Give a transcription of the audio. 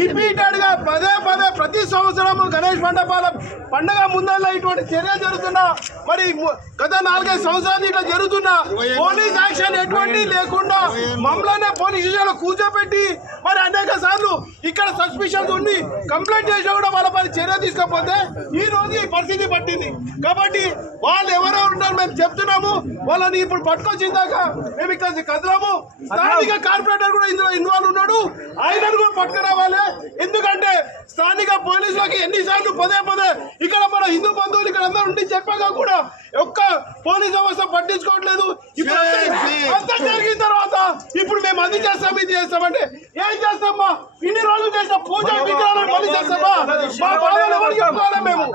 Repeated గా పదే పదే ప్రతి సంవత్సరం గణేష్ మండపాల పండుగ ముందల్ల ఇటువంటి చర్యలు జరుగుతున్నా మరి గత 4-5 సంవత్సరాలు ఇట్లా జరుగుతున్నా పోలీస్ యాక్షన్ ఎటువంటి లేకుండా మమ్మల్నే పోలీస్ స్టేషన్లో కూర్చోబెట్టి మరి అనేక సార్లు ఇక్కడ సస్పిషన్స్ ఉండి కంప్లైంట్ చేసినా కూడా వాళ్ళపై చర్య తీసుకోకపోతే ఈ రోజు ఈ పరిస్థితి పట్టింది. కాబట్టి వాళ్ళు ఎవరెవరు ఉన్నారు మేము చెప్తున్నాము, వాళ్ళని ఇప్పుడు పట్టుకొచ్చిందాక మేము ఇక్కడ కదలము. స్థానిక కార్పొరేటర్ కూడా ఇందులో ఇన్వాల్వ్ ఉన్నాడు, ఆయనను కూడా పట్టుకురావాలి. ఎందుకంటే స్థానిక పోలీసులకి ఎన్నిసార్లు పదే పదే ఇక్కడ మన హిందూ బంధువులు ఇక్కడ అందరూ ఉండి చెప్పాక కూడా ఒక్క పోలీస్ వ్యవస్థ పట్టించుకోవట్లేదు. అంతా జరిగిన తర్వాత ఇప్పుడు మేము అది చేస్తాం ఇది చేస్తామంటే ఏం చేస్తామా? ఇన్ని రోజులు చేసిన పూజ విగ్రహాలను మళ్ళీ చేస్తామా? మా బాధలు ఎవరికి చెప్పుకోవాలి మేము?